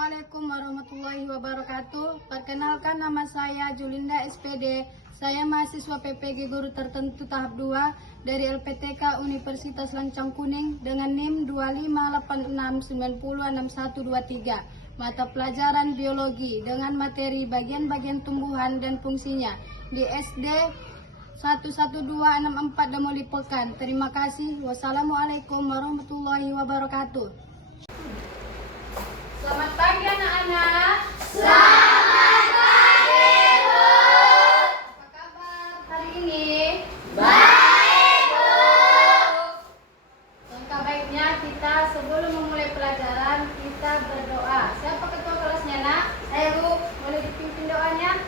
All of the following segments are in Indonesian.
Assalamualaikum warahmatullahi wabarakatuh. Perkenalkan, nama saya Julinda SPD. Saya mahasiswa PPG Guru Tertentu tahap 2 dari LPTK Universitas Lancang Kuning dengan NIM 2586906123. Mata pelajaran biologi dengan materi bagian-bagian tumbuhan dan fungsinya di SD 11264 Damoli Pekan. Terima kasih. Wassalamualaikum warahmatullahi wabarakatuh. Selamat pagi anak-anak. Selamat pagi, Bu. Apa kabar hari ini? Baik, Bu. Langkah baiknya kita sebelum memulai pelajaran kita berdoa. Siapa ketua kelasnya, Nak? Saya, Bu. Boleh dipimpin doanya?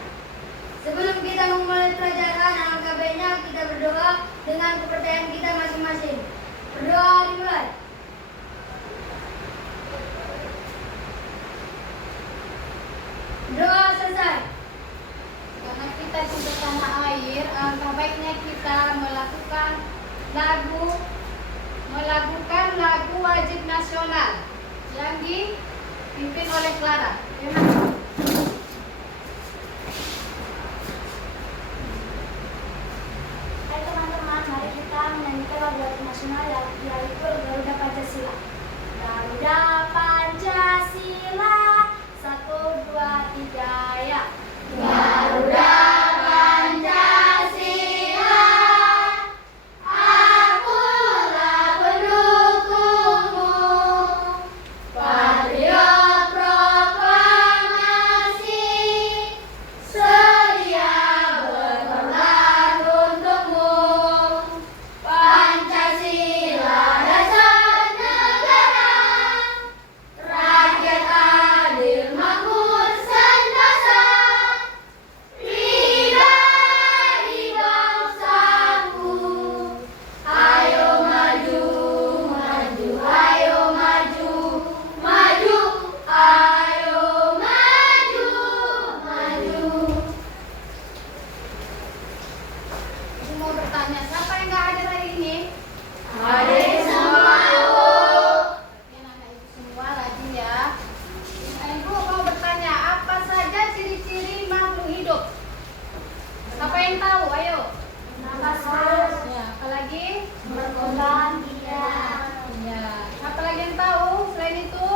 Sebelum kita memulai pelajaran, alangkah baiknya kita berdoa dengan kepercayaan kita masing-masing. Berdoa dimulai. Doa selesai. Karena kita cinta tanah air, alangkah baiknya kita melakukan lagu wajib nasional yang dipimpin oleh Clara. Hai teman-teman, mari kita menyanyikan lagu wajib nasional yaitu Garuda Pancasila. Garuda Pancasila, 1, 2, 3, ya. Garuda Pancasila, akulah pendukungmu, patriot proklamasi, sedia berkorban untukmu. Pancasila dasar negara, rakyat adil makmur sentosa, pribadi bangsaku. Ayo maju, maju, ayo maju, maju, ayo maju, maju. Ibu mau bertanya, siapa yang nggak hadir hari ini? Hadir semua, Bu. Berarti anak ibu semua rajin ya. Ibu mau bertanya, apa saja ciri-ciri makhluk hidup? Siapa yang tahu? Ayo. Nafas, Ya, apalagi? berkembang biak, Ya, apalagi yang tahu selain itu?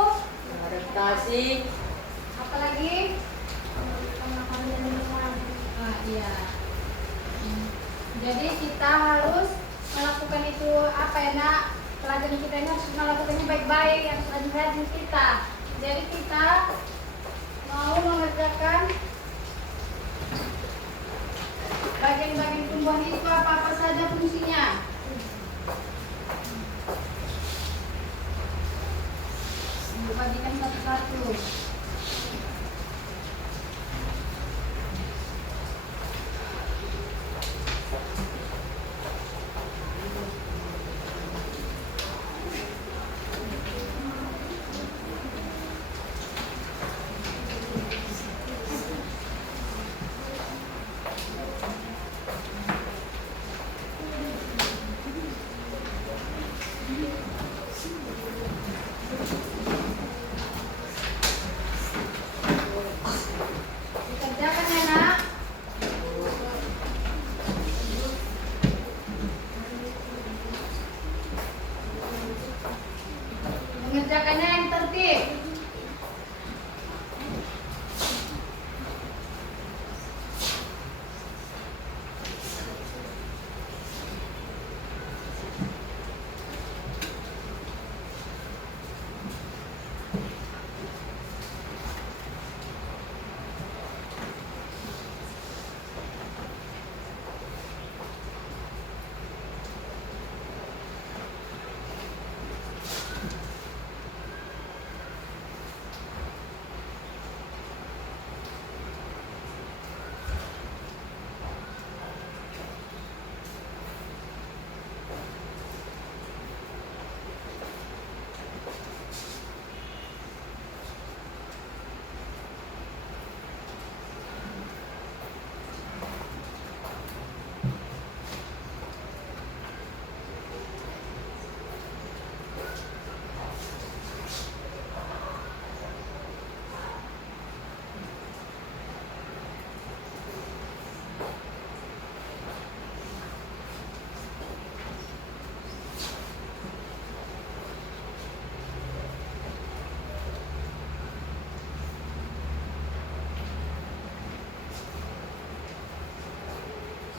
Adaptasi. Apalagi? Iya. Jadi kita harus melakukan itu apa ya, Nak? Pelajaran kita ini harus melakukannya baik-baik, harus rajin-rajin kita. Jadi kita mau mengerjakan bagian-bagian tumbuhan itu apa-apa saja fungsinya. Bagikan satu-satu.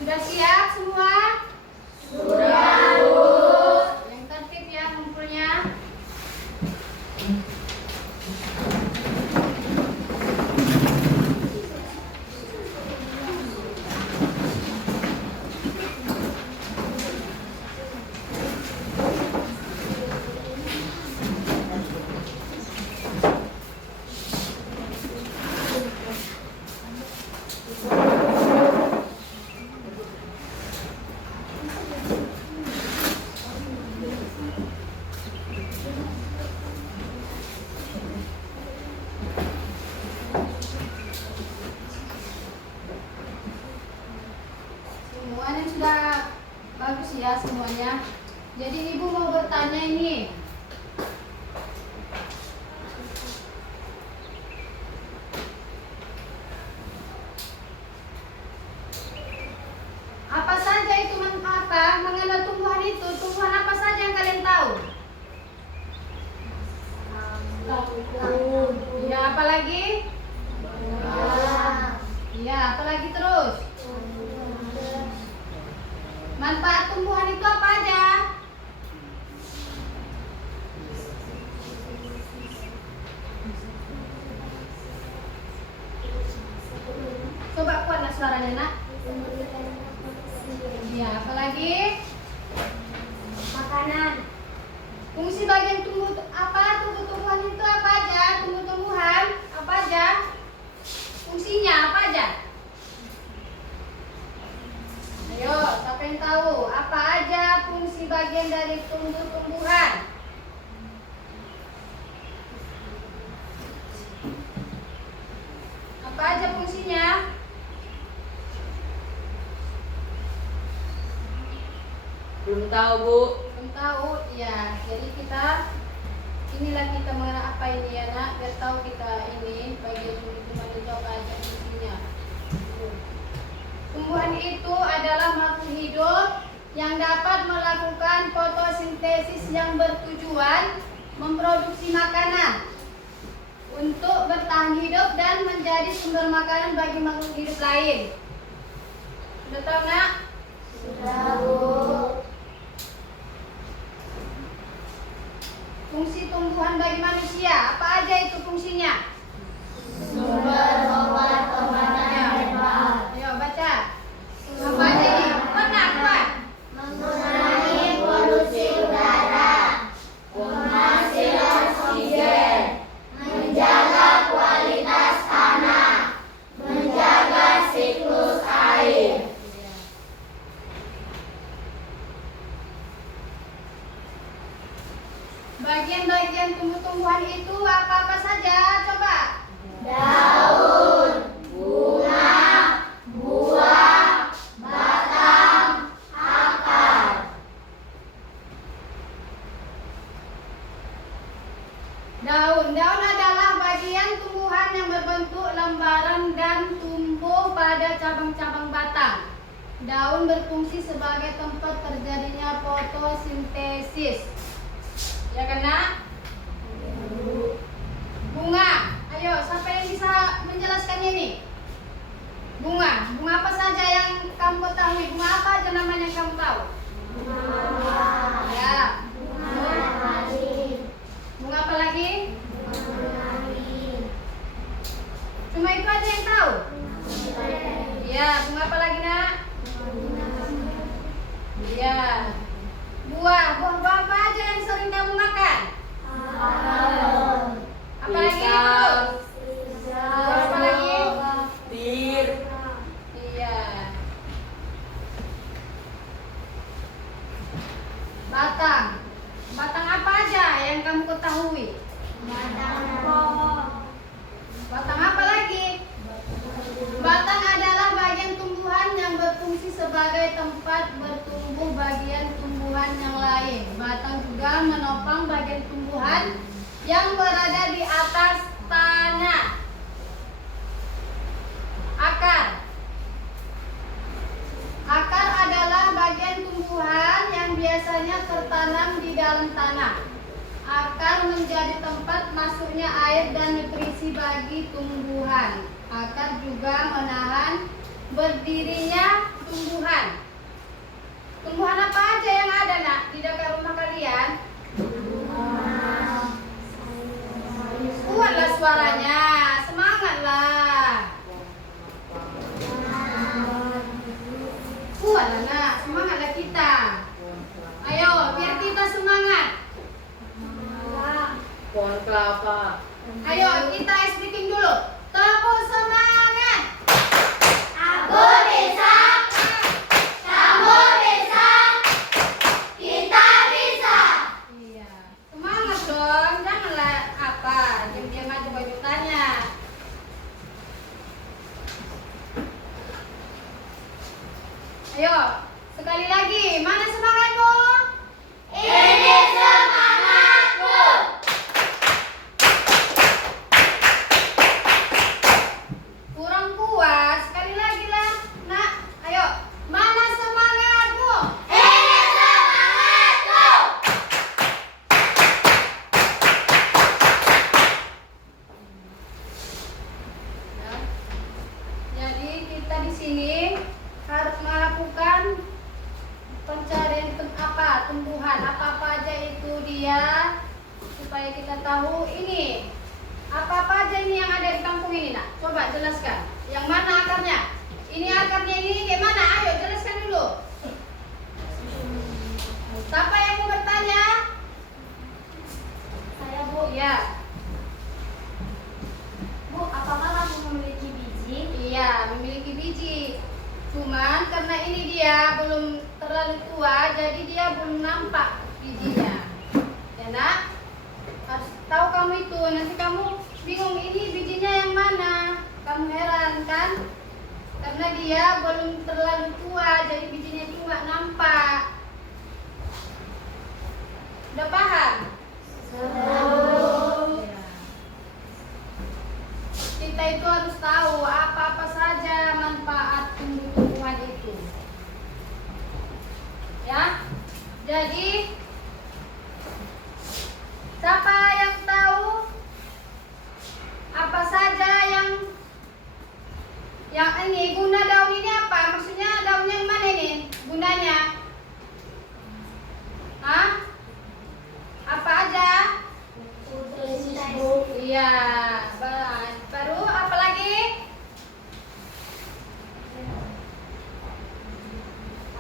Sudah siap semua? Sudah. Yang tertib ya ngumpulnya. Semuanya sudah bagus ya semuanya. Jadi ibu mau bertanya ini. Apa saja itu mengenal tumbuhan itu? Tumbuhan apa saja yang kalian tahu? Ya, apalagi? Ya, apalagi terus? Manfaat tumbuhan itu apa aja? Coba kuatlah suaranya, Nak. Ya, apalagi? Makanan. Fungsi bagian tumbuh-tumbuhan itu apa aja? Tumbuh-tumbuhan apa aja? Fungsinya apa aja? Ayo, siapa yang tahu? Apa aja fungsi bagian dari tumbuh-tumbuhan? Apa aja fungsinya? Belum tahu, Bu. Belum tahu? Ya, jadi inilah kita mengenal apa ini ya, Nak, biar tahu kita ini bagian tumbuh-tumbuhan itu apa aja fungsinya. Tumbuhan itu adalah makhluk hidup yang dapat melakukan fotosintesis yang bertujuan memproduksi makanan untuk bertahan hidup dan menjadi sumber makanan bagi makhluk hidup lain. Sudah tahu, Nak? Sudah, Bu. Fungsi tumbuhan bagi manusia, apa aja itu fungsinya? Sumber obat-obatan herbal. Ayo baca. Apa aja ini? Kuat. Mengurangi polusi udara. Penghasil oksigen. Menjaga kualitas tanah. Menjaga siklus air. Bagian-bagian tumbuh-tumbuhan itu apa-apa saja? Coba. Daun, bunga, buah, batang, akar. Daun adalah bagian tumbuhan yang berbentuk lembaran dan tumbuh pada cabang-cabang batang. Daun berfungsi sebagai tempat terjadinya fotosintesis. Ya kan, Nak? Bunga. Ayo, siapa yang bisa menjelaskan ini? Bunga apa saja yang kamu ketahui? Bunga apa aja namanya yang kamu tahu? Ya. Bunga apa lagi? Cuma itu aja yang tahu? Ya, bunga apa lagi, Nak? Ya. Buah apa aja yang sering kamu makan? Apa lagi? Pisang. Buah apa lagi? Bir. Iya. Batang apa aja yang kamu ketahui? Batang apa lagi? Batang adalah bagian tumbuhan yang berfungsi sebagai tempat bertumbuh bagian tumbuhan yang lain. Batang juga menopang bagian tumbuhan yang berada di atas tanah. Akar adalah bagian tumbuhan yang biasanya tertanam di dalam tanah. Akar menjadi tempat masuknya air dan nutrisi bagi tumbuhan. Akar juga menahan berdirinya tumbuhan. Tumbuhan apa aja yang ada nak di dekat rumah kalian? Kuatlah suaranya, semangatlah. Kuatlah nak, semangatlah kita. Ayo, biar kita semangat. Pohon kelapa. Ayo, kita speaking dulu. Tepuk semangat. Aku bisa, kamu bisa, kita bisa. Iya, semangat dong. Janganlah apa, diam-diam aja baju tanya. Ayo, sekali lagi. Mana semangatmu? Ini semangatku. Kurang kuat. Sekali lagi lah, nak. Ayo, mana semangatmu? Ini semangatku. Ya. Jadi kita di sini harus melakukan pencarian tumbuhan apa aja itu dia, supaya kita tahu ini apa aja ini yang ada di kampung ini nak. Coba jelaskan. Yang mana akarnya? Ini akarnya ini gimana? Ayo jelaskan dulu. Siapa yang mau bertanya? Saya Bu. Iya. Bu, apakah kamu memiliki biji? Iya, memiliki biji. Cuman karena ini dia belum terlalu tua, jadi dia belum nampak bijinya. Ya nak, harus tahu kamu itu. Nanti kamu bingung ini bijinya yang mana. Kamu heran kan? Karena dia belum terlalu tua, jadi bijinya itu nggak nampak. Udah paham? Ya. Kita itu harus tahu apa-apa saja manfaat tumbuh-tumbuhan itu. Ya. Jadi siapa yang tahu apa saja yang ini guna daun ini apa? Maksudnya daun yang mana ini? Gunanya? Hah? Apa aja? Iya, baru apa lagi?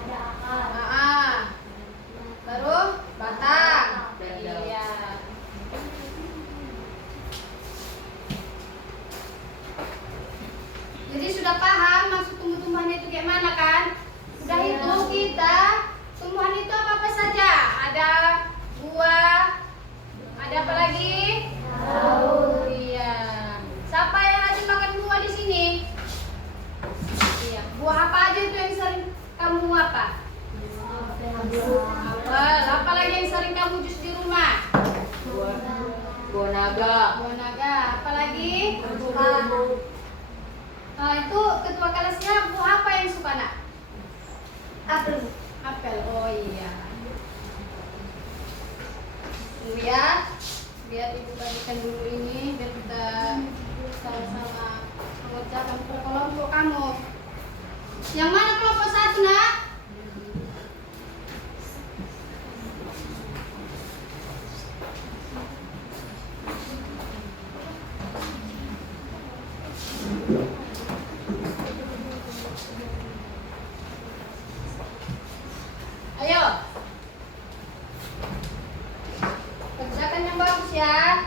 Ada akar. Baru batang. Dan daun. Iya. Jadi sudah paham maksud tumbuh-tumbuhan itu kayak mana kan? Udah itu kita tumbuhan itu apa saja? Ada buah, ada apa lagi? Daun. Iya. Siapa yang rajin makan buah di sini? Iya. Buah apa aja itu yang sering kamu apa? Apel. Apa lagi yang sering kamu jus di rumah? Buah naga. Buah naga. Apa lagi? Nah, itu ketua kelasnya buah apa yang suka nak? Apel. Apel. Oh iya. Lihat, biar ibu bagikan dulu ini biar kita sama-sama mengerjakan per kelompok kamu. Yang mana kelompok satu nak? Ayo. Kerjakan yang bagus ya.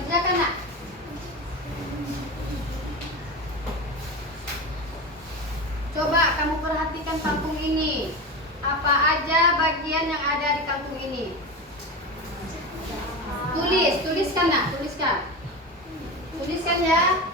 Kerjakan nak. Coba kamu perhatikan kampung ini. Apa aja bagian yang ada di kampung ini? Tuliskan nak, tuliskan. Tuliskan ya.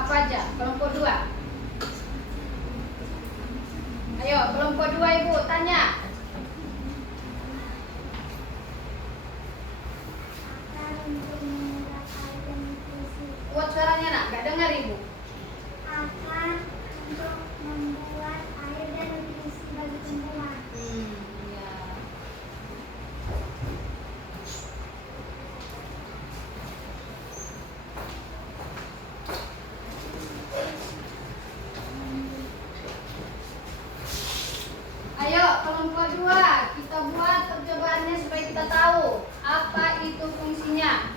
Apa aja? Kelompok 2. Ayo, kelompok 2 Ibu, tanya. Akan untuk menyerap air dan nutrisi. Kuat suaranya nak, gak dengar Ibu. Akan untuk membuat air dan nutrisi bagi tumbuhan. Ya. Ayo, kelompok 2, kita buat percobaannya supaya kita tahu apa itu fungsinya.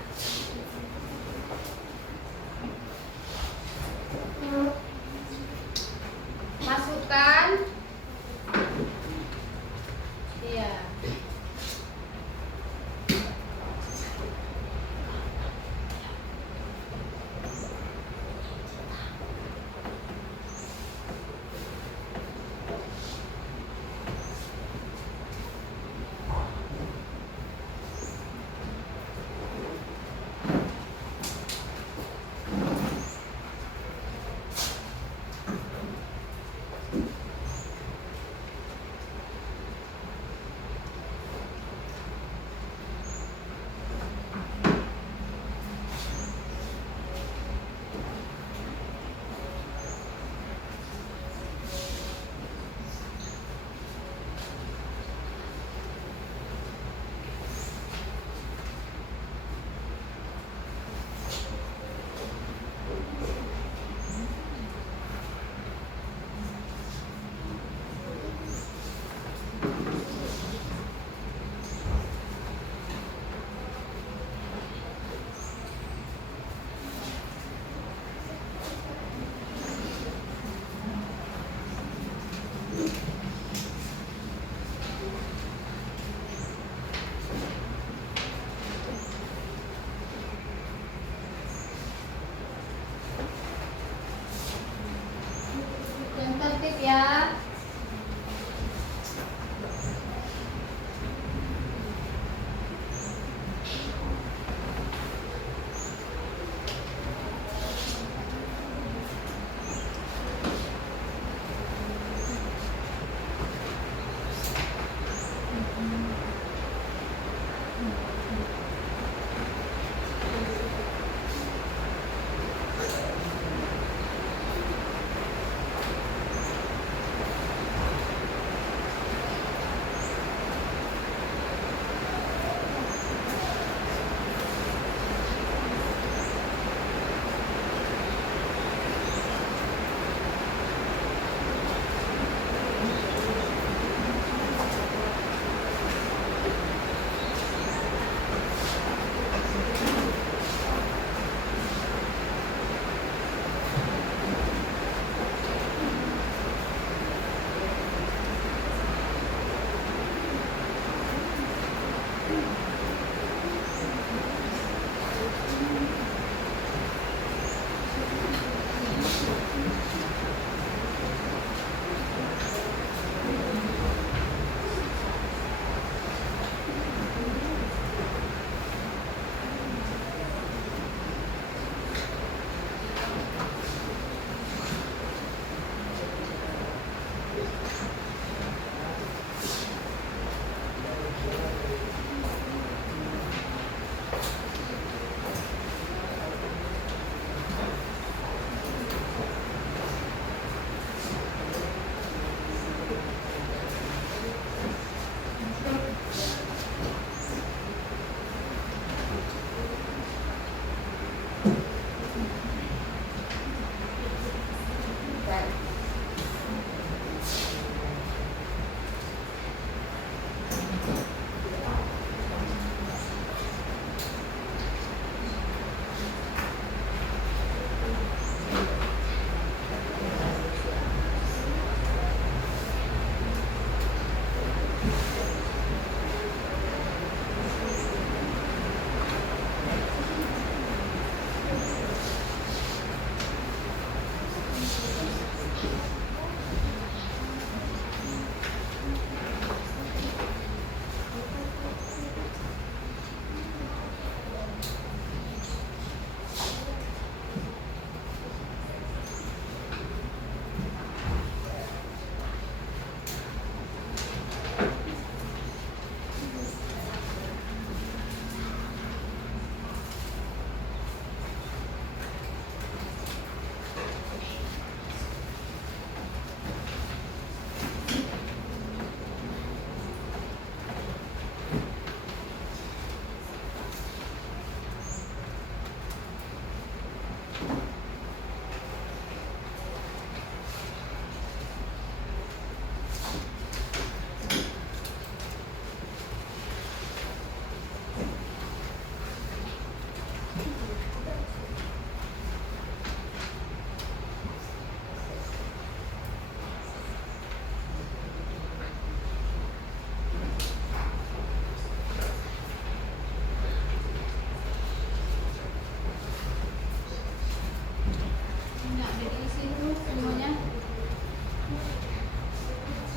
Enggak diisi dulu semuanya.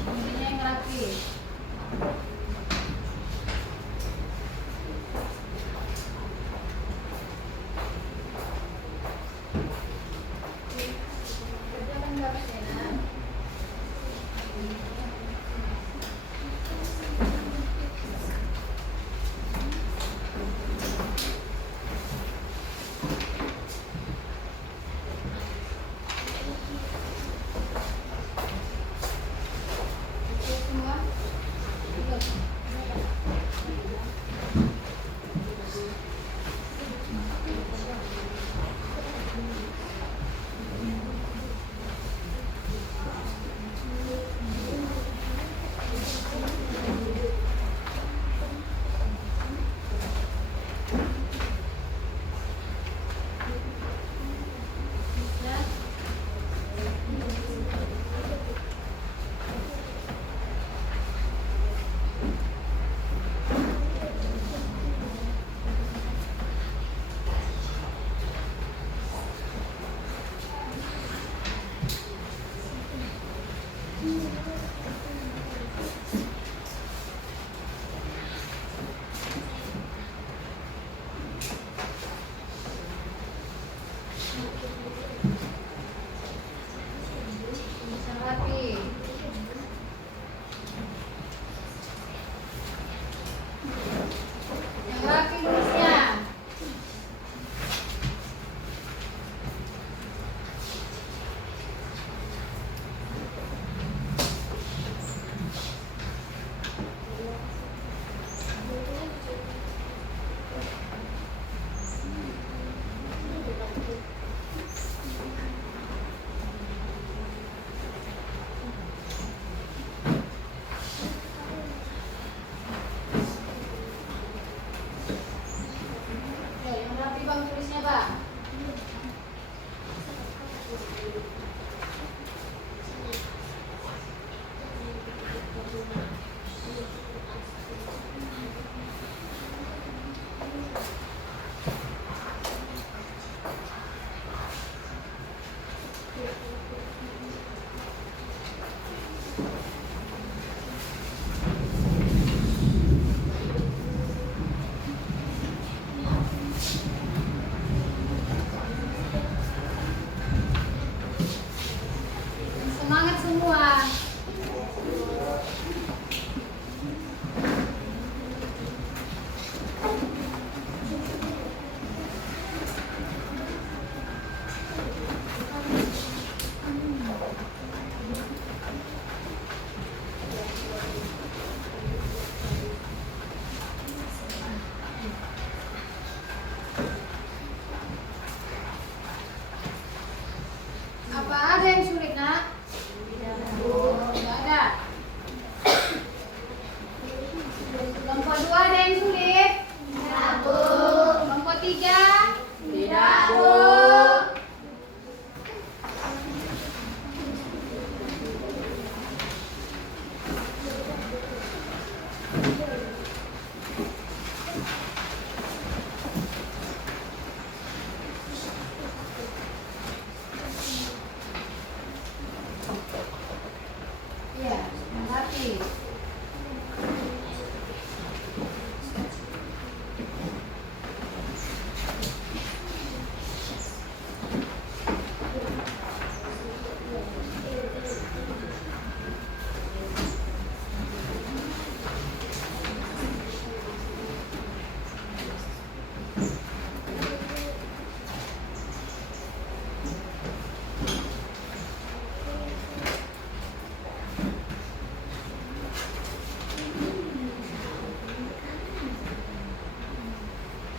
Intinya yang rapi. Kerjakan berapa Sena? Oke, semua. Yang rapi. Yang rapi nulisnya. Oke, yang rapi Bang tulisnya Bang. Semangat semua. Apa ada yang sulit, Nak? Tidak ada. Kelompok 2 ada yang sulit? Tidak, Bu. Kelompok 3? Tidak, Bu. Iya, yang rapi.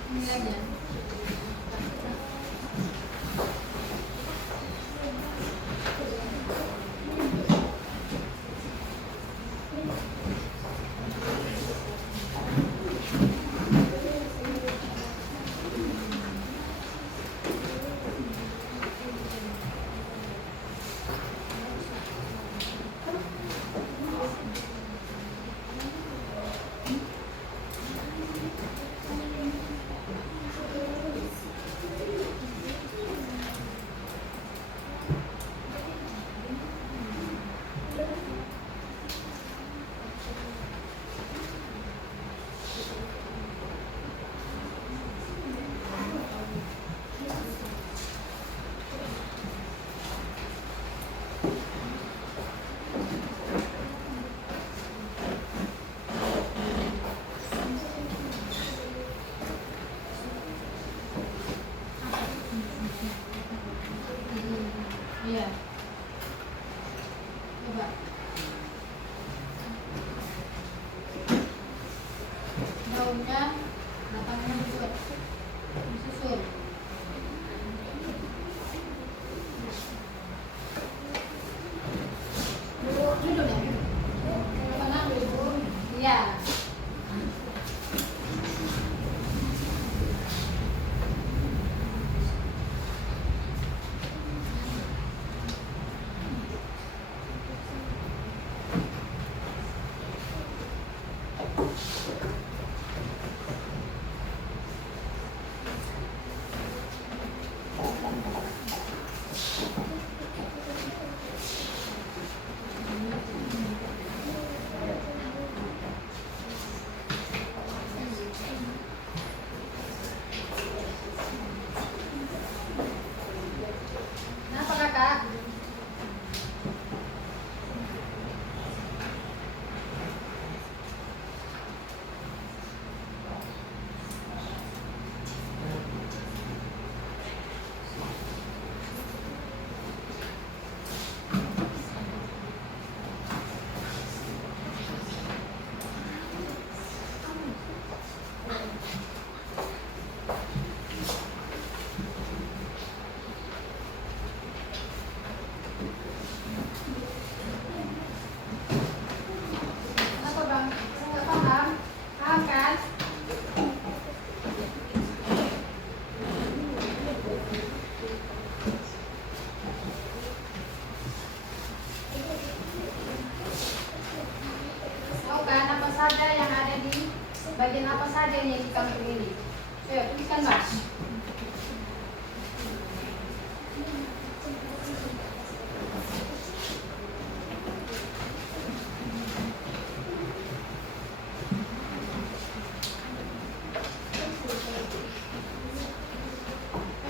Ini lagi ya.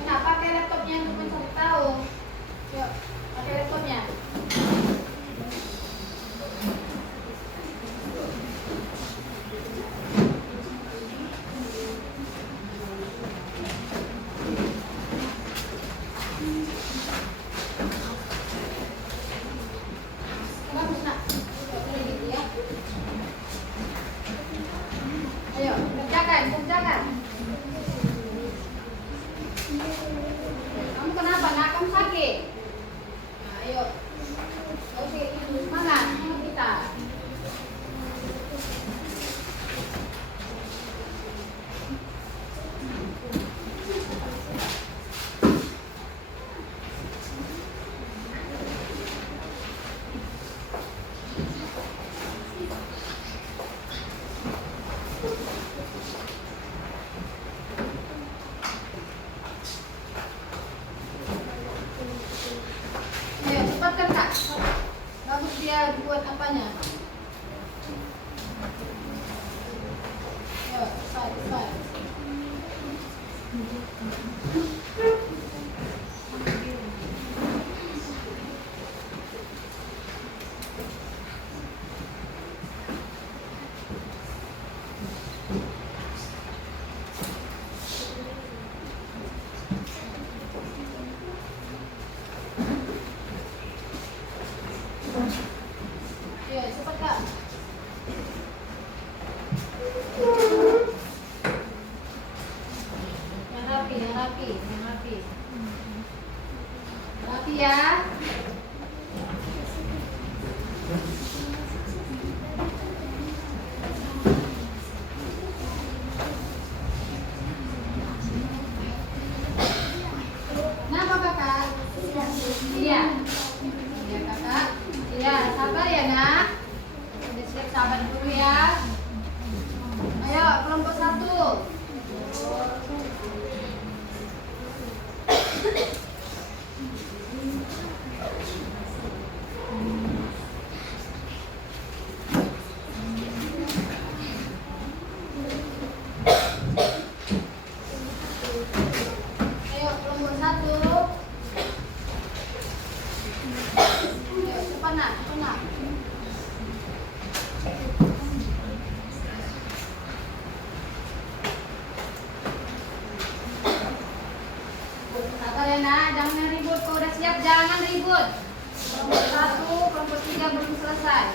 Nah, pakai laptopnya untuk mencari tahu. Yuk, pakai laptopnya. Bagus, nak. Boleh gitu ya. Ayo, kerjakan. Kamu kenapa, nak? Kamu sakit? Nah, ayo. Oke, semangat kita. Ayo, cepatkan, Kak. Bagus dia buat apanya. Ayo, cepat. Ayo, cepat, Kak. Yang rapi. Rapi ya. Kenapa, Kakak? Iya. Iya, Kakak. Iya, sabar ya, nak. Udah siap, sabar dulu ya. Ayo, kelompok 1. Ayo, kelompok 1. Ayo, cepat, nak. Sabar ya, nak. Jangan ribut. Kau udah siap, jangan ribut. Kelompok 1, kelompok 3 belum selesai.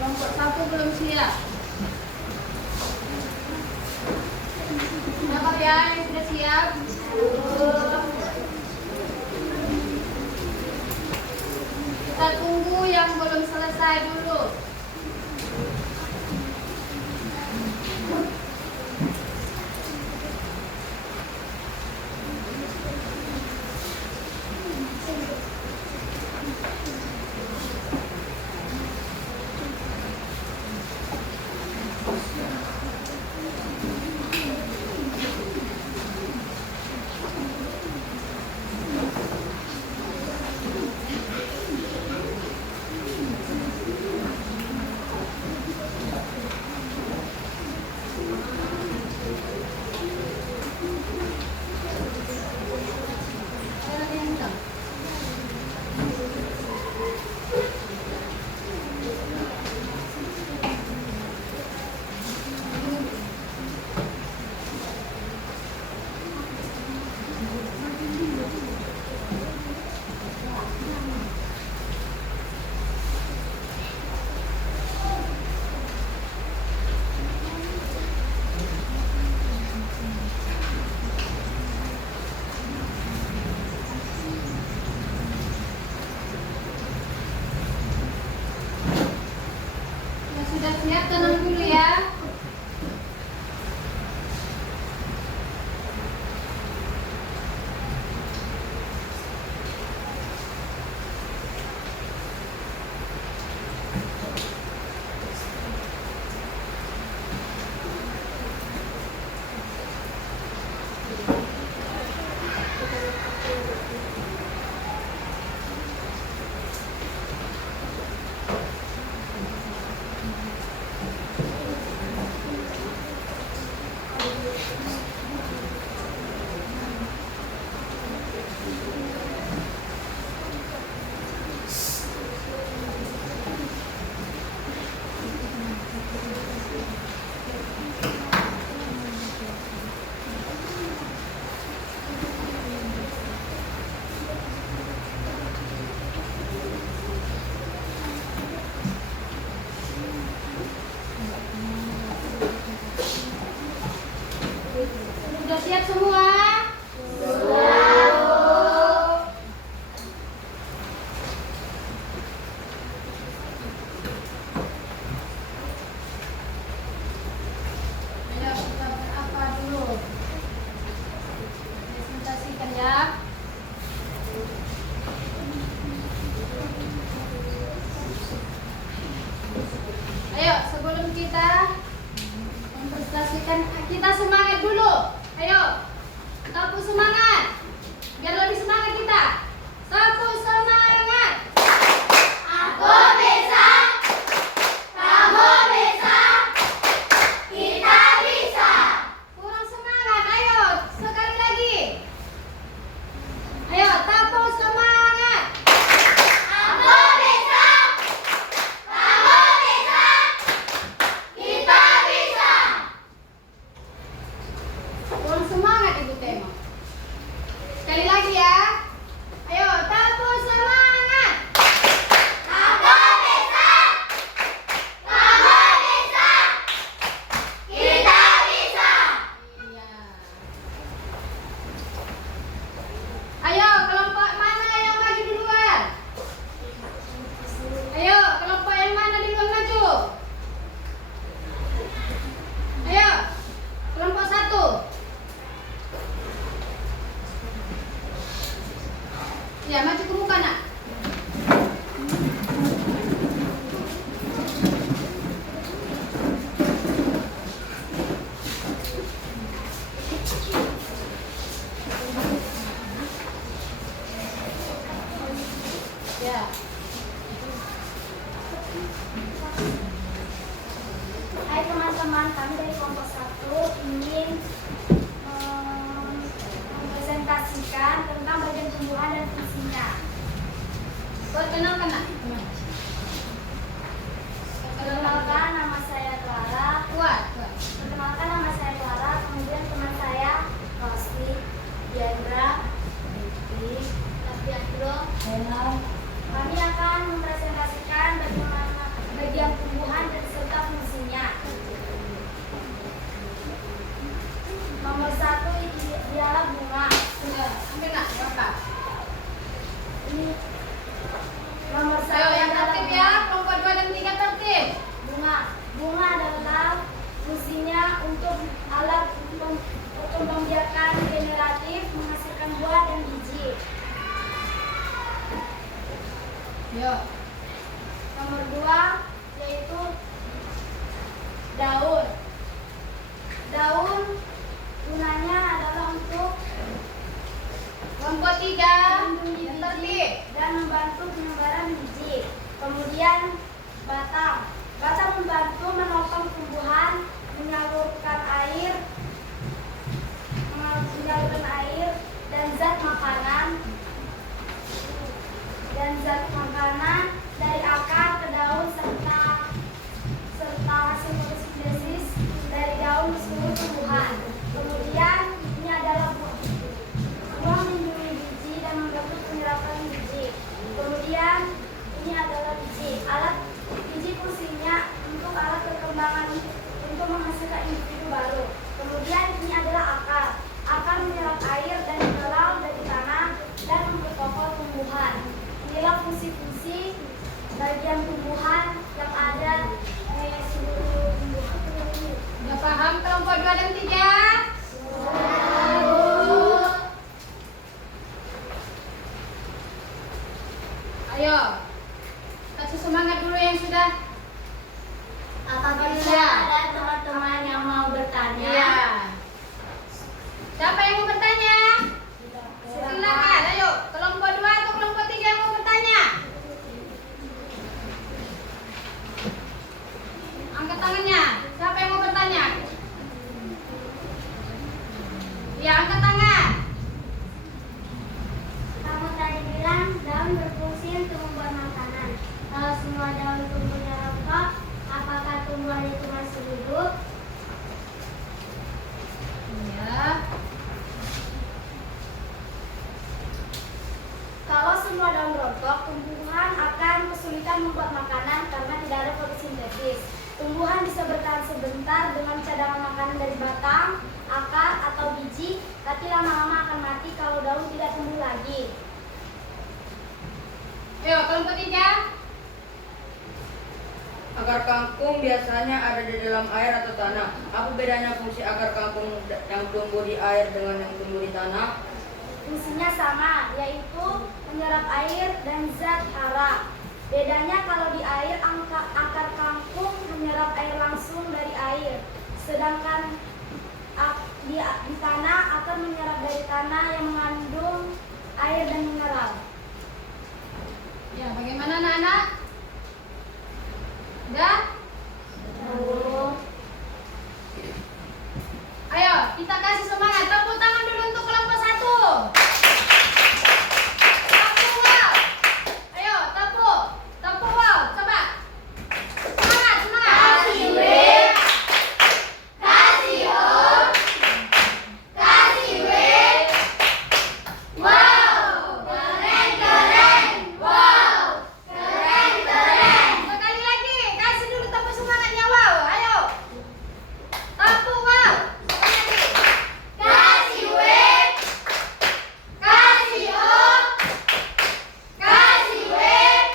Kelompok 1 belum siap. Siapa ya yang sudah siap? Kita tunggu yang belum selesai dulu. Sudah siap, tenang dulu ya. Sudah siap semua? Ayo kita berapa dulu? Presentasikan ya. Ayo sebelum kita mempresentasikan, kita semangat dulu. Ayo, sapu semangat. Biar lebih semangat kita. Sapu semangat. Aku bisa, kamu bisa, kita bisa. Kurang semangat. Ayo, sekali lagi. Ayo, sapu semangat. Aku bisa, kamu bisa, kita bisa. Kurang semangat Ibu Tema. Sekali lagi ya. Ayo, sapu semangat. Aku bisa, kamu bisa, kita bisa. Iya. Ayo, kelompok mana yang maju duluan? Ayo, kelompok yang mana duluan maju? Ayo, kelompok 1. Ya, maju ke muka nak. Ya. Hai teman-teman, kami dari kelompok 1 ingin mempresentasikan tentang bagian tumbuhan dan fungsinya. Perkenalkan nak. Perkenalkan, nama saya Clara. Kuat. Perkenalkan, nama saya Clara. Kemudian teman saya Rosli, Diandra, Rifki, Tafiatro, Kami akan mempresentasikan bagaimana bagian tumbuhan Apabila ada teman-teman yang mau bertanya, Iya. Siapa yang mau bertanya? Silakan, ayo. Kelompok 2 atau kelompok 3 yang mau bertanya? Angkat tangannya. Siapa yang mau bertanya? Ya, angkat tangan. kamu tadi bilang daun berfungsi untuk membuat makanan. Kalau semua daun tumbuhnya rontok, apakah tumbuhan itu masih hidup? Ya. Kalau semua daun rontok, tumbuhan akan kesulitan membuat makanan karena tidak ada fotosintesis. Tumbuhan bisa bertahan sebentar dengan cadangan makanan dari batang, akar, atau biji, tapi lama-lama akan mati kalau daun tidak tumbuh lagi. Ayo, kelompok 3. Akar kangkung biasanya ada di dalam air atau tanah. Apa bedanya fungsi akar kangkung yang tumbuh di air dengan yang tumbuh di tanah? Fungsinya sama, yaitu menyerap air dan zat hara. Bedanya kalau di air, akar kangkung menyerap air langsung dari air. Sedangkan di tanah akan menyerap dari tanah yang mengandung air dan mineral. Ya, bagaimana anak-anak? Udah? Ayo, kita kasih semangat. Tepuk tangan dulu untuk kelompok 1. Tepuk, wow. Ayo, tepuk. Tepuk, wow. Coba. Semangat, semangat. Kasih wave. Kasih om. Kasih wave. Wow, keren keren. Wow, keren keren. Sekali lagi, kasih dulu tepuk semangatnya, wow. Ayo. Tepuk, wow. Sekali lagi. Kasih wave. Kasih om. Kasih wave.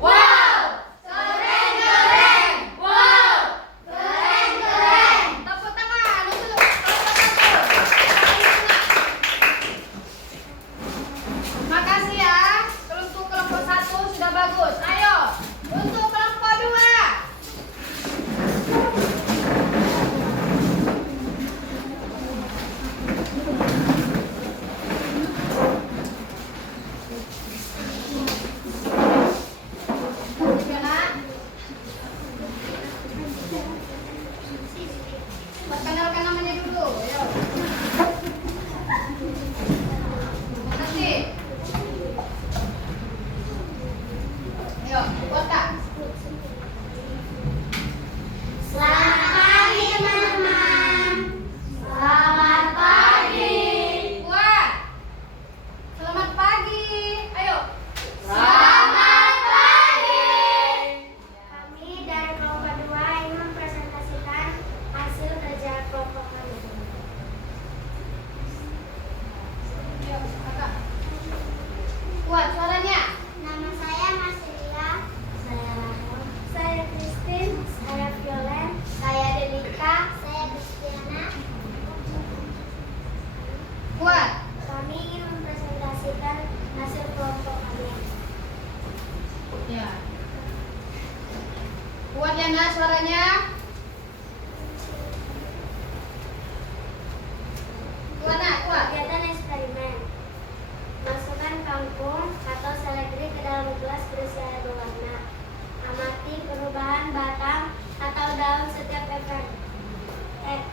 Wow, keren keren. Wow, keren keren. Tepuk tangan untuk kelompok 1. Makasih ya. Untuk kelompok 1 sudah bagus. Ayo, untuk kelompok 2. Gimana? Perkenalkan namanya dulu. Ayo. Makasih. Ayo, buat Kak. Selamat pagi teman-teman. Selamat pagi. Buat. Selamat pagi. Ayo. Selamat pagi. Kami dari kelompok 2 ingin mempresentasikan hasil kerja kelompok kami. Ayo, Kakak. Buat suaranya. Nama saya Marcelia. Saya Rahel. Saya Christine. Saya Violen. Saya Delika. Saya Christiana. Buat. Kami ingin mempresentasikan hasil kelompok kami. Ya. Buat Yana suaranya. Buat nak, buat. Kegiatan eksperimen. Masukkan kangkung atau seledri ke dalam gelas berisi air berwarna. Amati perubahan batang atau daun setiap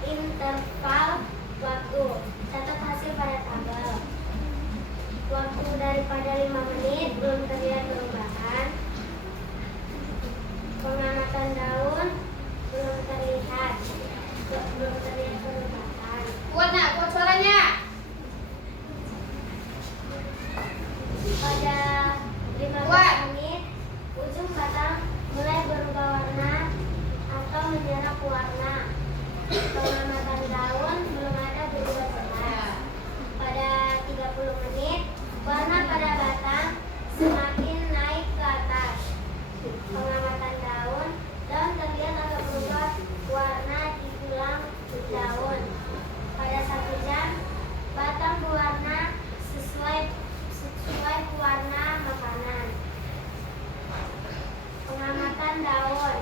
interval waktu. Catat hasil pada tabel. Waktu daripada 5 menit belum terlihat perubahan. Pengamatan daun belum terlihat perubahan. Buat nak, buat suaranya. Pada 15 Buat. menit, ujung batang mulai berubah warna atau menyerap warna. Pengamatan daun belum ada berubah jelas. Pada 30 menit, warna pada batang semakin naik ke atas. Pengamatan daun terlihat agak berubah warna di tulang daun. Pada 1 jam, batang berwarna sesuai warna makanan. Pengamatan daun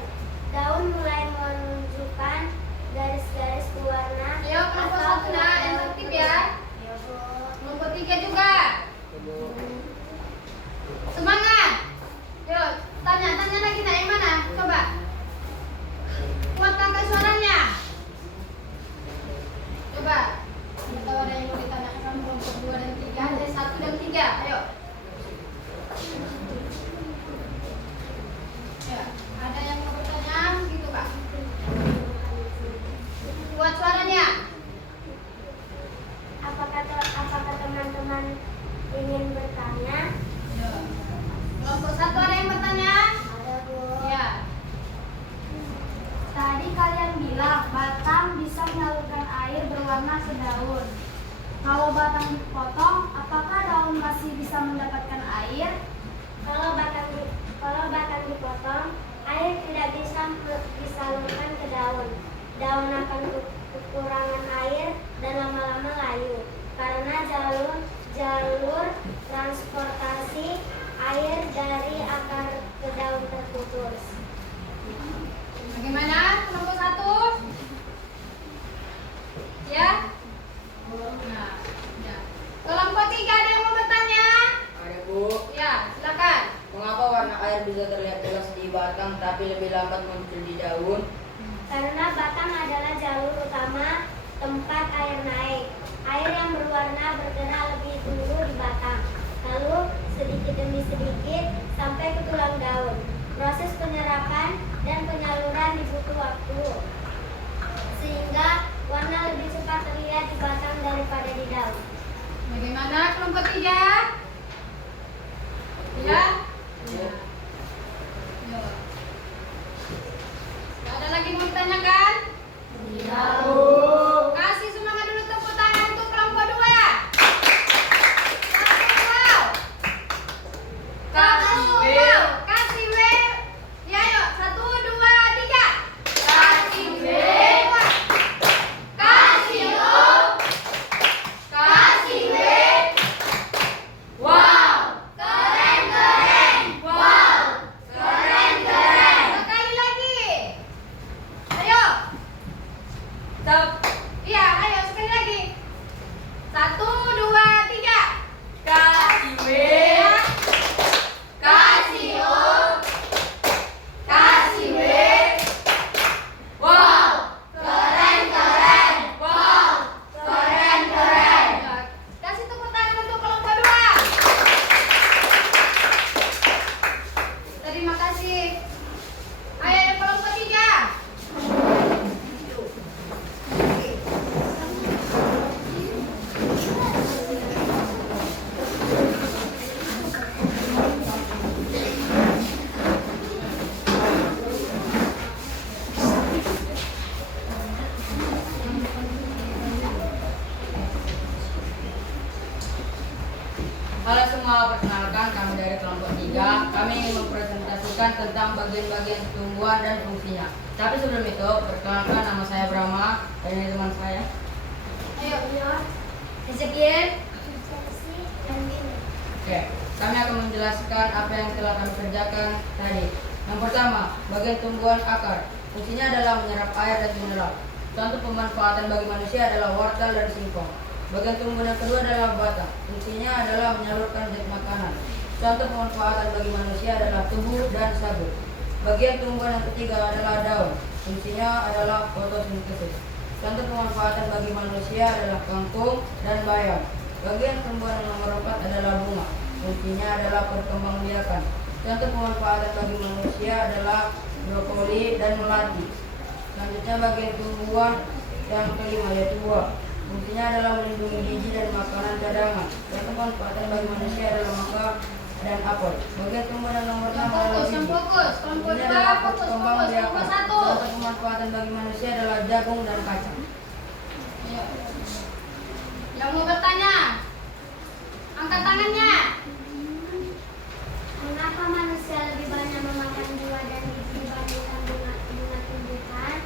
Daun mulai menunjukkan garis-garis berwarna. Ayo kelompok 1 nak, yang tertib ya. Ya, Bu. Kelompok 3 juga. Semangat. Yuk, tanya lagi nak yang mana? Coba. Kuatkan suaranya. Coba. Kita ada yang mau ditanyakan kelompok 2 dan 3, ada 1 dan 3. Ayo. Ya, ada yang mau bertanya gitu, Kak. Kuat suaranya. Apakah teman-teman ingin bertanya? Ya. Kelompok 1 ada yang bertanya? Ada, Bu. Ya. Tadi kalian bilang batang bisa menyalurkan air berwarna ke daun. Kalau batang dipotong, apakah daun masih bisa mendapatkan air? Kalau batang dipotong, air tidak bisa disalurkan ke daun. Daun akan kekurangan air dan lama-lama layu karena jalur transportasi air dari akar ke daun terputus. Bagaimana kelompok 1? Ya? Nah, ya. Kelompok 3 ada yang mau bertanya? Ada, Bu. Ya, silakan. Mengapa warna air bisa terlihat jelas di batang tapi lebih lambat muncul di daun? Karena batang adalah jalur utama tempat air naik. Air yang berwarna bergerak lebih dulu di batang, lalu sedikit demi sedikit sampai ke tulang daun. Proses penyerapan dan penyaluran dibutuh waktu, sehingga warna lebih cepat terlihat di batang daripada di daun. Bagaimana kelompok 3? Ya? Ya. Ya. Ada lagi mau ditanyakan? Kasih semangat dulu tepuk tangan untuk kelompok 2. Kasih W. Ya, yuk. 1, 2, 3. Kasih W. Kasih O. Kasih W. Wow. Keren. Wow. Keren. Sekali lagi. Ayo. Stop. Iya, ayo sekali lagi. 1, 2, 3. Kasih W. Kasih O. Kasih W. Wow. Keren. Wow. Keren. Kasih tepuk tangan untuk kelompok 2. Terima kasih. Ayo kelompok 3. Halo semua, perkenalkan kami dari kelompok 3. Kami ingin mempresentasikan tentang bagian-bagian tumbuhan dan fungsinya. Tapi sebelum itu, perkenalkan nama saya Brahma dan ini teman saya. Ayo, Ezekiel. Oke, kami akan menjelaskan apa yang telah kami kerjakan tadi. Yang pertama, bagian tumbuhan akar. Fungsinya adalah menyerap air dan mineral. Contoh pemanfaatan bagi manusia adalah wortel dan singkong. Bagian tumbuhan yang kedua adalah batang. Fungsinya adalah menyalurkan zat makanan. Contoh pemanfaatan bagi manusia adalah tubuh dan sabut. Bagian tumbuhan yang ketiga adalah daun. Fungsinya adalah fotosintesis. Contoh pemanfaatan bagi manusia adalah kangkung dan bayam. Bagian tumbuhan yang nomor 4 adalah bunga. Fungsinya adalah perkembangbiakan. Contoh pemanfaatan bagi manusia adalah brokoli dan melati. Selanjutnya bagian tumbuhan yang kelima yaitu buah. Fungsinya adalah melindungi biji dan makanan cadangan. Contoh pemanfaatan bagi manusia adalah mangga dan apel. Bagian tumbuhan yang nomor 6 adalah biji. Fokus. Kelompok Fungsinya 2, adalah fokus. perkembangbiakan. Kelompok 1. Contoh pemanfaatan bagi manusia adalah jagung dan kacang. Ayo. Yang mau bertanya? Angkat tangannya. Mengapa manusia lebih banyak memakan buah dan biji dibandingkan bunga tumbuhan?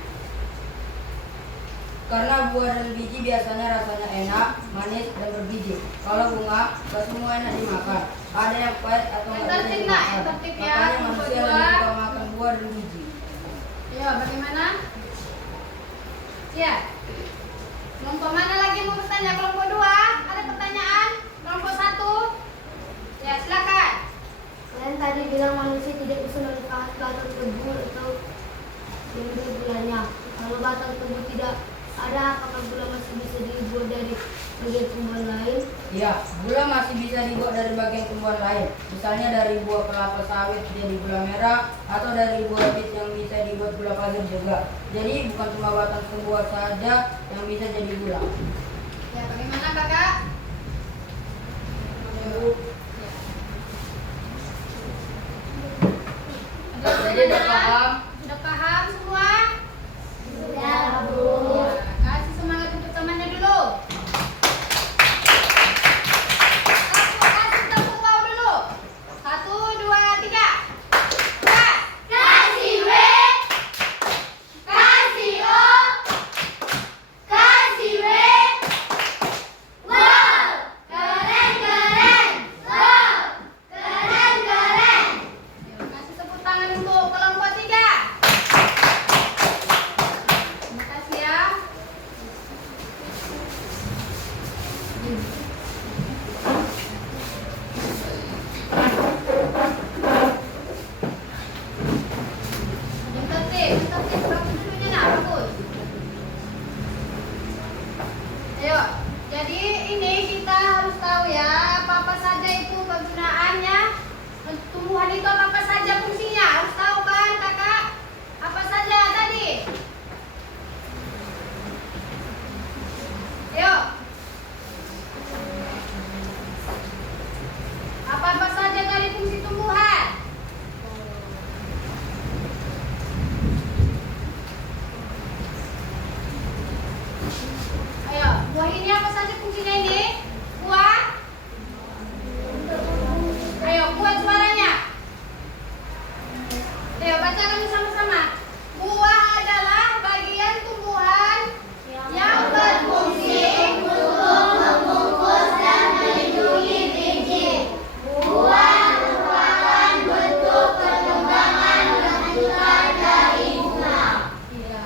Karena buah dan biji biasanya rasanya enak, manis, dan berbiji. Kalau bunga, gak semua enak dimakan. Ada yang pahit atau Yang nggak bisa tertib, Nak. dimakan. Yang tertib ya. Makanya Kelompok manusia dua. lebih suka makan buah dan biji. Ayo, bagaimana? Ya. Kelompok mana lagi mau bertanya? Kelompok 2, ada pertanyaan? Kelompok 1? Ya, silakan. Kalian tadi bilang manusia tidak bisa melihat batang tebu atau membuat gulanya. Kalau batang tebu tidak ada, apakah gula masih bisa dibuat dari bagian tumbuhan lain? Ya, gula masih bisa dibuat dari bagian tumbuhan lain. Misalnya dari buah kelapa sawit jadi gula merah, atau dari buah bit yang bisa dibuat gula pasir juga. Jadi bukan cuma batang tumbuhan saja yang bisa jadi gula. Ya, bagaimana kakak? Jadi udah paham? Sudah paham semua? Sudah, Bu. Ya, kasih semangat untuk temannya dulu. Kasih tepuk tangan dulu. 1, 2, 3. Gas. Kasih W, kasih O, kasih W. Wow, keren keren. Wow, keren keren. Ya, kasih tepuk tangan untuk kelompok 3. Terima kasih ya. Yang tertib, bagus dulunya nak, bagus. Ayo, jadi ini kita harus tahu ya apa-apa saja itu kegunaannya. Tumbuhan itu apa saja fungsinya, harus tahu kan kakak? Apa saja tadi? Ayo. Apa-apa saja tadi fungsi tumbuhan? Ayo, buah ini apa saja fungsinya ini? Buah? Ayo, buat suaranya. Ayo, baca kami sama-sama. Buah adalah bagian tumbuhan yang berfungsi untuk membungkus dan melindungi biji. Buah merupakan bentuk perkembangan lanjutan dari bunga. Iya.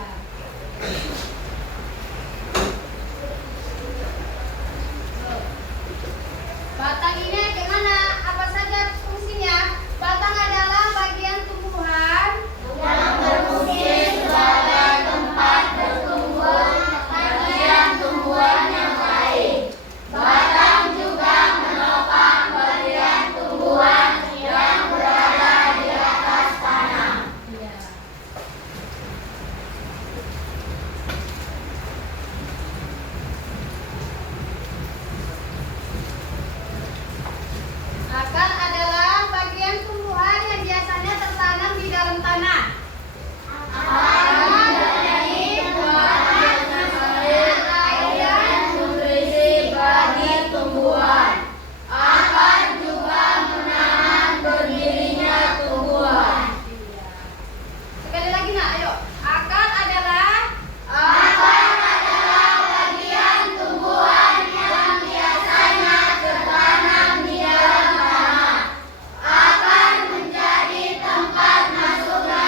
Batang ini gimana? Apa saja fungsinya? Batang adalah bagian tumbuhan yang berfungsi sebagai tempat bertumbuh bagian tumbuhan yang lain. Batang juga menopang bagian tumbuhan yang berada di atas tanah. Akar adalah bagian tumbuhan yang biasanya tertanam di dalam tanah. Akar menjadi buah air dan nutrisi bagi tumbuhan. Akar juga menahan berdirinya tumbuhan. Sekali lagi nak, ayo. Akar adalah bagian tumbuhan yang biasanya tertanam di dalam tanah. Akar menjadi tempat masuknya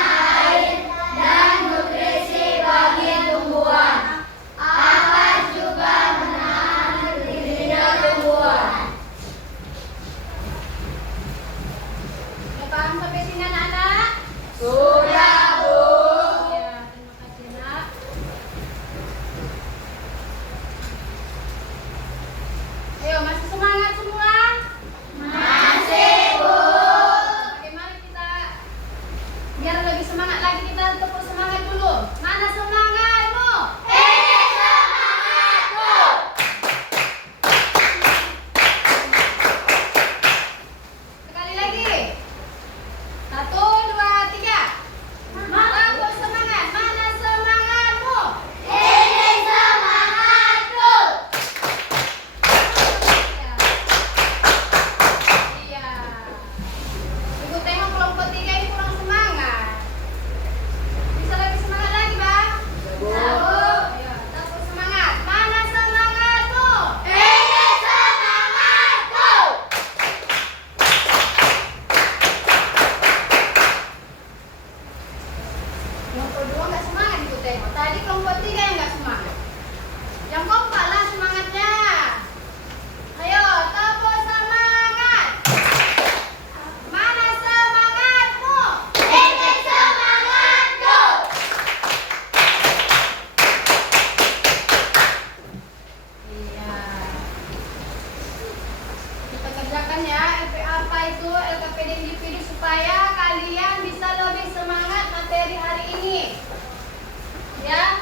air dan nutrisi bagi tumbuhan. Akar juga menahan berdirinya tumbuhan. Sudah paham sampai sini anak-anak? Sudah, Bu. Ya, terima kasih nak. Ayo, masih semangat semua? Masih, Bu. Bagaimana kita biar lebih semangat lagi, kita tepuk semangat dulu. Mana semangatmu? Ini semangatku. Sekali lagi. 1, 2, 3. Tepuk semangat. Mana semangatmu? Ini semangatku. Iya. Ibu tengok kelompok 3 ini kurang semangat. Bisa lebih semangat lagi, Bang? kok nggak semangat ikut tengok? Tadi kelompok 3 yang nggak semangat. Yang kompak lah semangatnya. Ayo, tepuk semangat. Mana semangatmu? Ini semangatku. Iya. Kita kerjakan ya apa itu LKPD individu supaya kalian bisa lebih semangat materi hari ini. Ya.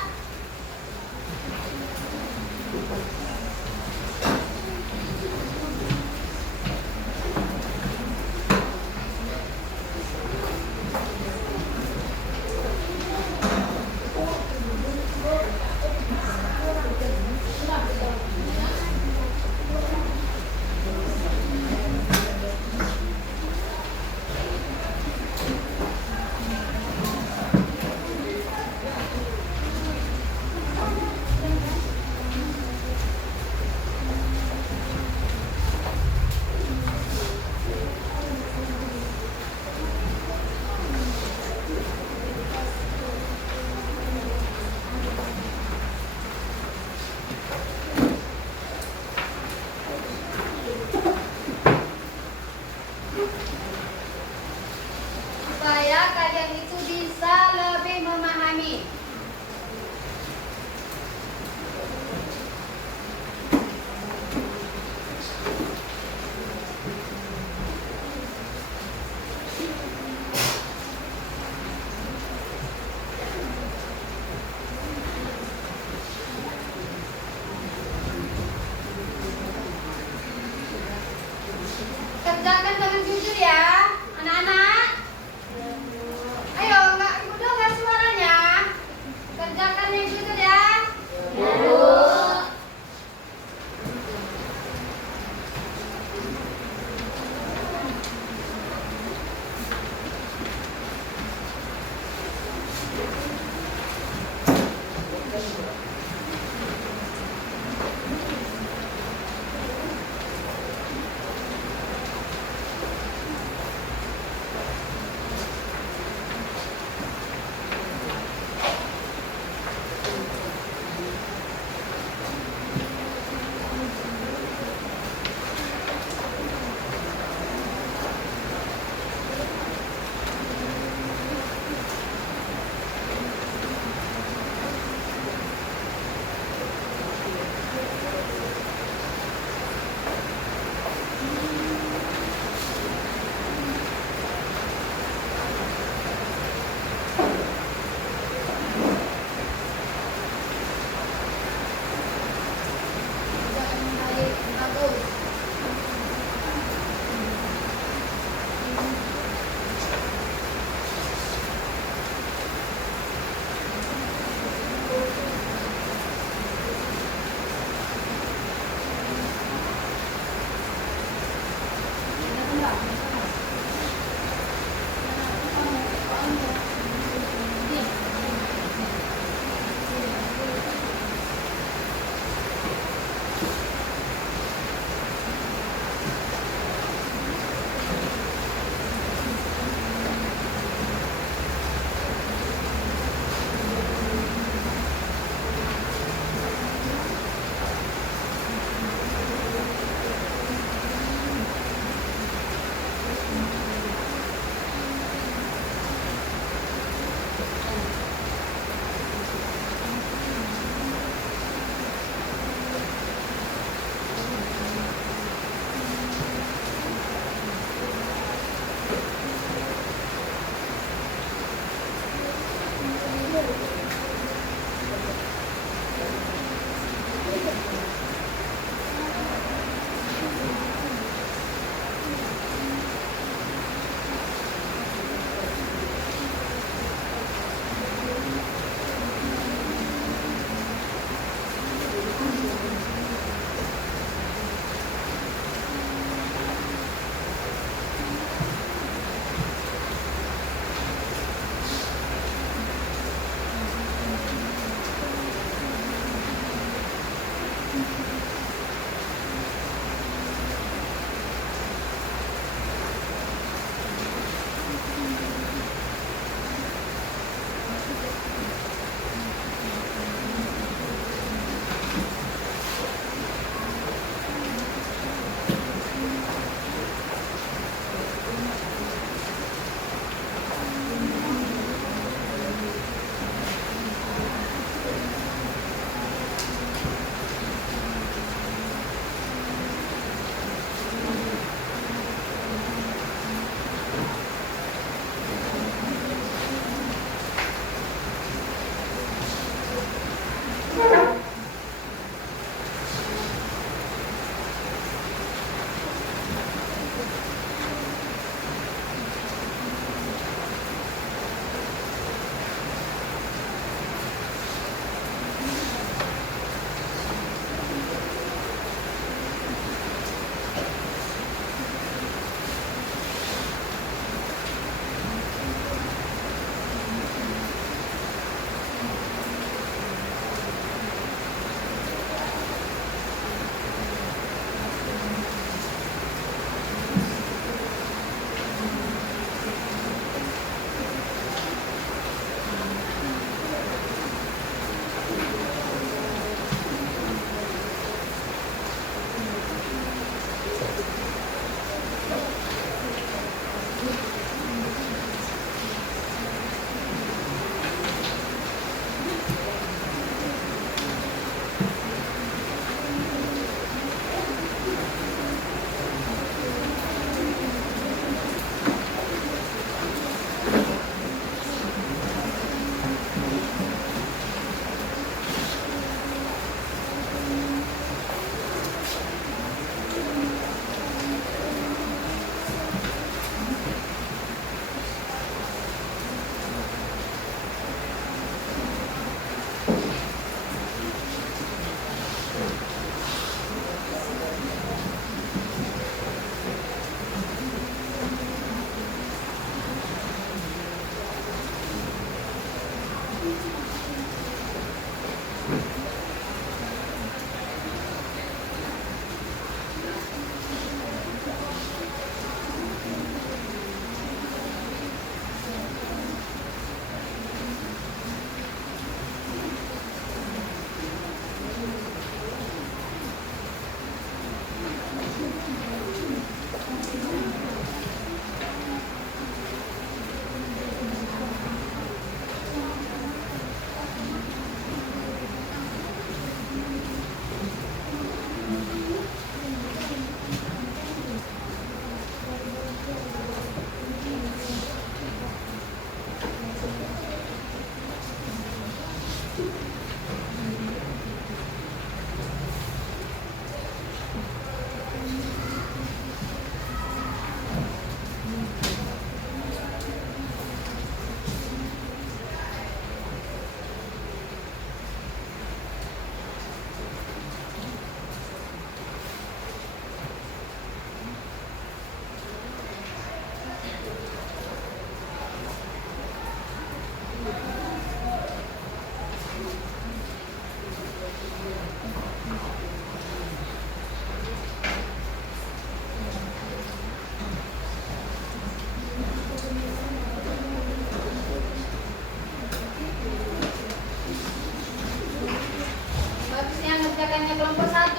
Bagusnya ngerjakannya kelompok 1.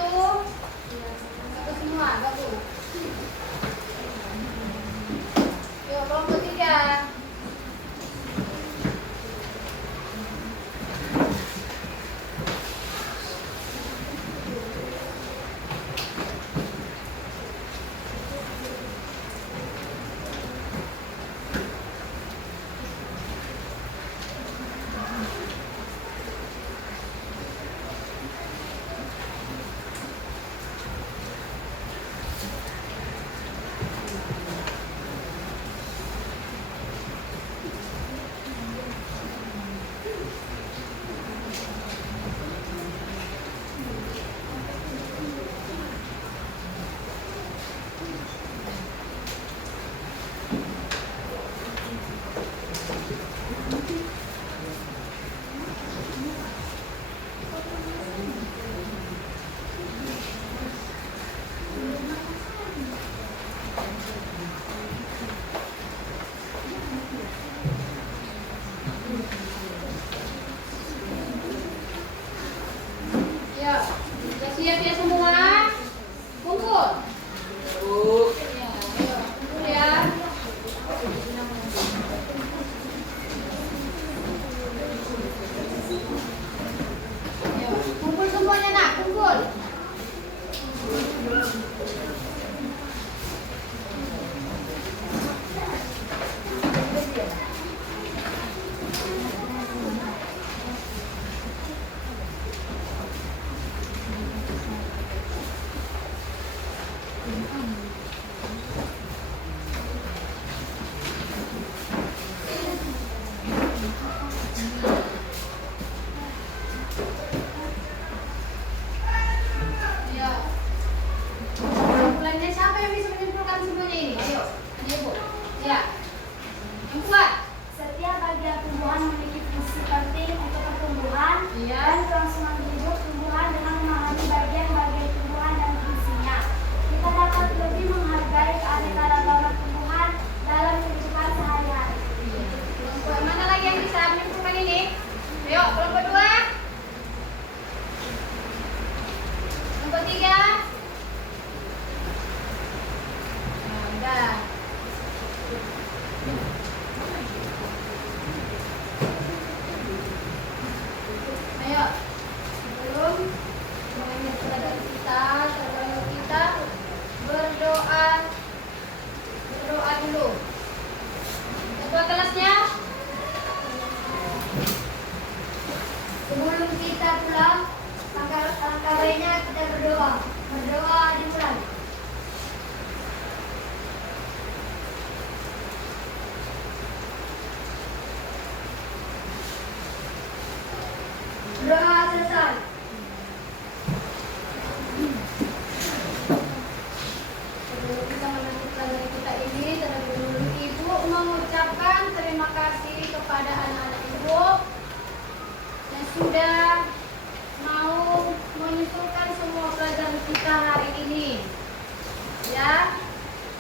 Bagus semua, bagus. Yuk kelompok 3. Ya, sudah siap ya semua? Kumpul. Ya, ayo, kumpul ya. Ayo, kumpul semuanya nak, kumpul. Ya. Kesimpulannya siapa yang bisa menyimpulkan semuanya ini? Ayo, Ibu. Ya. Yang kuat. Setiap bagian tumbuhan memiliki fungsi penting untuk pertumbuhan Iya. dan kelangsungan hidup tumbuhan dengan memahami bagian-bagian tumbuhan dan fungsinya. Kita dapat lebih menghargai keanekaragaman tumbuhan dalam kehidupan sehari-hari. Kelompok mana lagi yang bisa menyimpulkan ini? Ayo, kelompok 2. Kelompok 3. Nah, udah. Ayo, sebelum semuanya terhadap kita, terhadap kita berdoa dulu. Ketua kelasnya. Sebelum kita pulang, langkah baiknya kita berdoa. Berdoa dimulai. Doa selesai. Sebelum kita menutup pelajaran kita ini, terlebih dahulu Ibu mengucapkan terima kasih kepada anak-anak Ibu yang sudah mau menyusulkan semua pelajaran kita hari ini. Ya,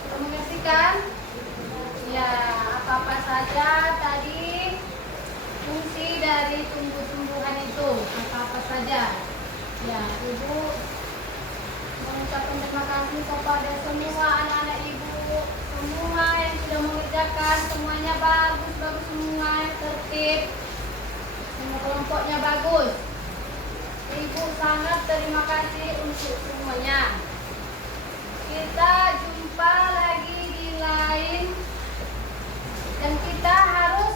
sudah mengertikan? Ya, apa-apa saja tadi fungsi dari tumbuh-tumbuhan itu, apa-apa saja. Ya, Ibu mengucapkan terima kasih kepada semua anak-anak Ibu, semua yang sudah mengerjakan, semuanya bagus semua, tertib, semua kelompoknya bagus. Ibu sangat terima kasih untuk semuanya. Kita jumpa lagi di lain, dan kita harus